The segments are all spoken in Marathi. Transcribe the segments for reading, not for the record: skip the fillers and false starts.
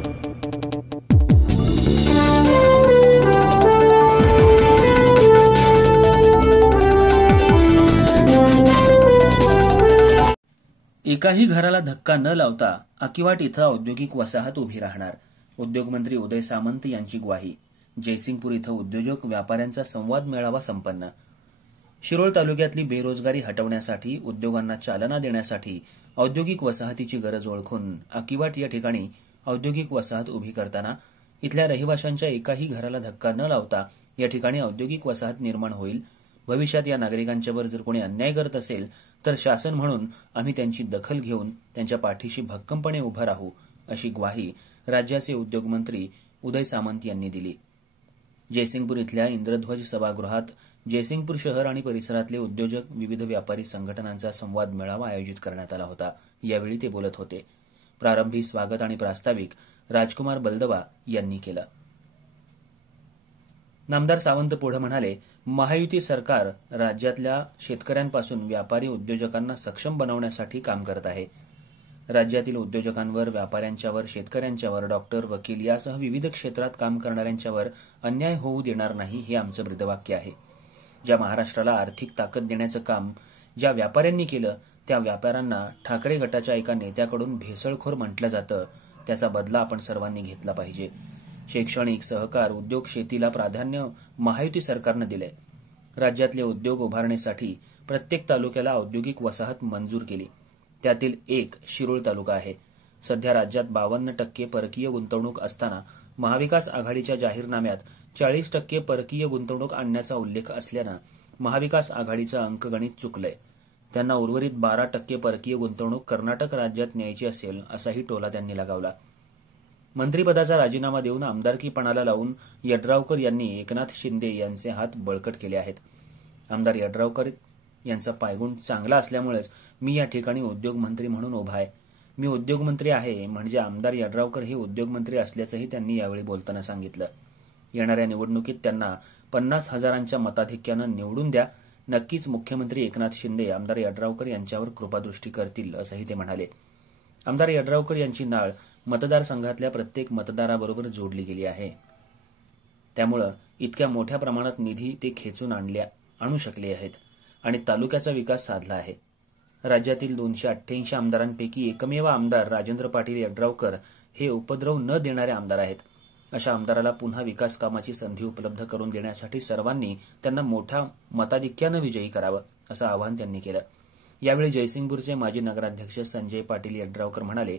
एकाही घराला धक्का न लावता अकिवाट इथं औद्योगिक वसाहत उभी राहणार. उद्योगमंत्री उदय सामंत यांची ग्वाही. जयसिंगपूर इथं उद्योजक व्यापाऱ्यांचा संवाद मेळावा संपन्न. शिरोळ तालुक्यातली बेरोजगारी हटवण्यासाठी, उद्योगांना चालना देण्यासाठी औद्योगिक वसाहतीची गरज ओळखून अकिवाट या ठिकाणी औद्योगिक वसाहत उभी करताना इथल्या रहिवाशांच्या एकाही घराला धक्का न लावता या ठिकाणी औद्योगिक वसाहत निर्माण होईल. भविष्यात या नागरिकांच्यावर जर कोणी अन्याय करत असेल तर शासन म्हणून आम्ही त्यांची दखल घेऊन त्यांच्या पाठीशी भक्कमपणे उभं राहू, अशी ग्वाही राज्याचे उद्योगमंत्री उदय सामंत यांनी दिली. जयसिंगपूर इथल्या इंद्रध्वज सभागृहात जयसिंगपूर शहर आणि परिसरातले उद्योजक, विविध व्यापारी संघटनांचा संवाद मेळावा आयोजित करण्यात आला होता. यावेळी ते बोलत होते. प्रारंभी स्वागत आणि प्रास्ताविक राजकुमार बलदवा यांनी केलं. नामदार सावंत पुढे म्हणाले, महायुती सरकार राज्यातल्या शेतकऱ्यांपासून व्यापारी उद्योजकांना सक्षम बनवण्यासाठी काम करत आहे. राज्यातील उद्योजकांवर, व्यापाऱ्यांच्यावर, शेतकऱ्यांच्यावर, डॉक्टर, वकील यासह विविध क्षेत्रात काम करणाऱ्यांच्यावर अन्याय होऊ देणार नाही, हे आमचं ब्रीदवाक्य आहे. ज्या महाराष्ट्राला आर्थिक ताकद देण्याचं काम ज्या व्यापाऱ्यांनी केलं, त्या व्यापाऱ्यांना ठाकरे गटाच्या एका नेत्याकडून भेसळखोर म्हटलं जातं. त्याचा बदला आपण सर्वांनी घेतला पाहिजे. शैक्षणिक, सहकार, उद्योग, शेतीला प्राधान्य महायुती सरकारनं दिलंय. राज्यातले उद्योग उभारण्यासाठी प्रत्येक तालुक्याला औद्योगिक वसाहत मंजूर केली. त्यातील एक शिरोळ तालुका आहे. सध्या राज्यात 52% परकीय गुंतवणूक असताना महाविकास आघाडीच्या जाहीरनाम्यात 40% परकीय गुंतवणूक आणण्याचा उल्लेख असल्यानं महाविकास आघाडीचं अंकगणित चुकलंय. त्यांना उर्वरित 12% परकीय गुंतवणूक कर्नाटक राज्यात न्यायची असेल, असाही टोला त्यांनी लगावला. मंत्रिपदाचा राजीनामा देऊन आमदारकीपणाला लावून यड्रावकर यांनी एकनाथ शिंदे यांचे हात बळकट केले आहेत. आमदार यड्रावकर यांचा पायगुण चांगला असल्यामुळेच मी या ठिकाणी उद्योगमंत्री म्हणून उभा आहे. मी उद्योगमंत्री आहे म्हणजे आमदार यड्रावकर हे उद्योगमंत्री असल्याचंही त्यांनी यावेळी बोलताना सांगितलं. येणाऱ्या निवडणुकीत त्यांना 50,000च्या मताधिक्यानं निवडून द्या. नक्कीच मुख्यमंत्री एकनाथ शिंदे आमदार यड्रावकर यांच्यावर कृपादृष्टी करतील, असंही ते म्हणाले. आमदार यड्रावकर यांची नाळ मतदारसंघातल्या प्रत्येक मतदाराबरोबर जोडली गेली आहे. त्यामुळं इतक्या मोठ्या प्रमाणात निधी ते खेचून आणू शकले आहेत आणि तालुक्याचा विकास साधला आहे. राज्यातील 288 आमदारांपैकी एकमेव आमदार राजेंद्र पाटील यड्रावकर हे उपद्रव न देणारे आमदार आहेत. अशा आमदाराला पुन्हा विकास कामाची संधी उपलब्ध करून देण्यासाठी सर्वांनी त्यांना मोठ्या मताधिक्यानं विजयी करावं, असं आवाहन त्यांनी केलं. यावेळी जयसिंगपूरचे माजी नगराध्यक्ष संजय पाटील यड्रावकर म्हणाले,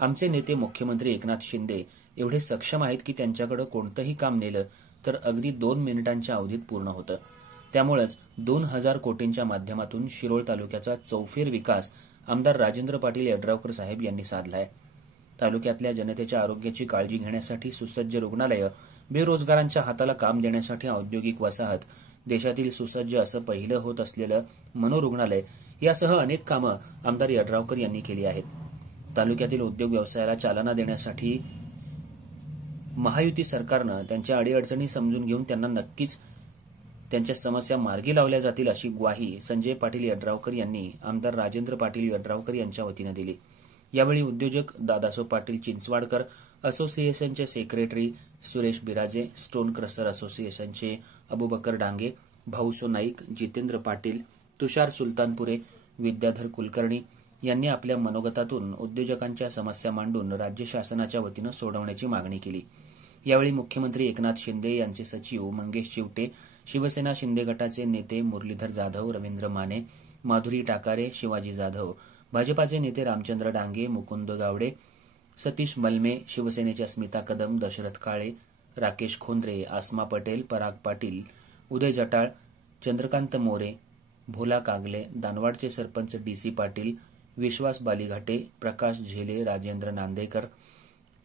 आमचे नेते मुख्यमंत्री एकनाथ शिंदे एवढे सक्षम आहेत की त्यांच्याकडे कोणतंही काम नेलं तर अगदी 2 मिनिटांच्या अवधीत पूर्ण होतं. त्यामुळेच 2000 कोटींच्या माध्यमातून शिरोळ तालुक्याचा चौफेर विकास आमदार राजेंद्र पाटील यड्रावकर साहेब यांनी साधलाय. तालुक्यातल्या जनतेच्या आरोग्याची काळजी घेण्यासाठी सुसज्ज रुग्णालय, बेरोजगारांच्या हाताला काम देण्यासाठी औद्योगिक वसाहत, देशातील सुसज्ज असं पहिलं होत असलेलं मनोरुग्णालय यासह अनेक कामं आमदार यड्रावकर यांनी केली आहेत. तालुक्यातील उद्योग व्यवसायाला चालना देण्यासाठी महायुती सरकारनं त्यांच्या अडीअडचणी समजून घेऊन त्यांना नक्कीच त्यांच्या समस्या मार्गी लावल्या जातील, अशी ग्वाही संजय पाटील यड्रावकर यांनी आमदार राजेंद्र पाटील यड्रावकर यांच्या वतीनं दिली. यावेळी उद्योजक दादासो पाटील चिंचवाडकर असोसिएशनचे सेक्रेटरी सुरेश बिराजे, स्टोन क्रसर असोसिएशनचे अबुबकर डांगे, भाऊसो नाईक, जितेंद्र पाटील, तुषार सुलतानपुरे, विद्याधर कुलकर्णी यांनी आपल्या मनोगतातून उद्योजकांच्या समस्या मांडून राज्य शासनाच्या वतीनं सोडवण्याची मागणी केली. यावेळी मुख्यमंत्री एकनाथ शिंदे यांचे सचिव मंगेश चिवटे, शिवसेना शिंदे गटाचे नेते मुरलीधर जाधव, रवींद्र माने, माधुरी टाकारे, शिवाजी जाधव, भाजपाचे नेते रामचंद्र डांगे, मुकुंद गावडे, सतीश मलमे, शिवसेनेच्या स्मिता कदम, दशरथ काळे, राकेश खोंद्रे, आसमा पटेल, पराग पाटील, उदय जटाळ, चंद्रकांत मोरे, भोला कागले, दानवाडचे सरपंच DC पाटील, विश्वास बालीघाटे, प्रकाश झेले, राजेंद्र नांदेकर,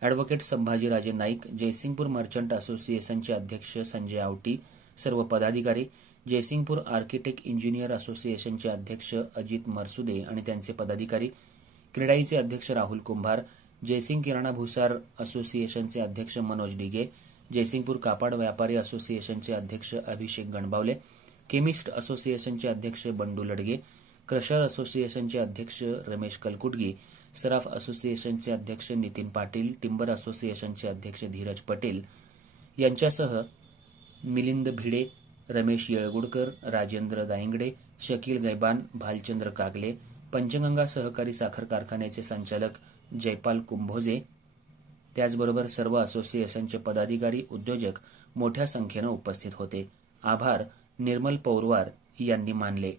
ॲडव्होकेट संभाजीराजे नाईक, जयसिंगपूर मर्चंट असोसिएशनचे अध्यक्ष संजय आवटी, सर्व पदाधिकारी, जयसिंगपूर आर्किटेक्ट इंजिनियर असोसिएशनचे अध्यक्ष अजित मरसुदे आणि त्यांचे पदाधिकारी, क्रीडाईचे अध्यक्ष राहुल कुंभार, जयसिंग किराणा भुसार असोसिएशनचे अध्यक्ष मनोज डिगे, जयसिंगपूर कापड व्यापारी असोसिएशनचे अध्यक्ष अभिषेक गणबावले, केमिस्ट असोसिएशनचे अध्यक्ष बंडू लडगे, क्रशर असोसिएशनचे अध्यक्ष रमेश कलकुटगी, सराफ असोसिएशनचे अध्यक्ष नितीन पाटील, टिंबर असोसिएशनचे अध्यक्ष धीरज पटेल यांच्यासह मिलिंद भिडे, रमेश येळगुडकर, राजेंद्र दायंगडे, शकील गैबान, भालचंद्र कागले, पंचगंगा सहकारी साखर कारखान्याचे संचालक जयपाल कुंभोजे, त्याचबरोबर सर्व असोसिएशनचे पदाधिकारी, उद्योजक मोठ्या संख्येनं उपस्थित होते. आभार निर्मल पौरवार यांनी मानले.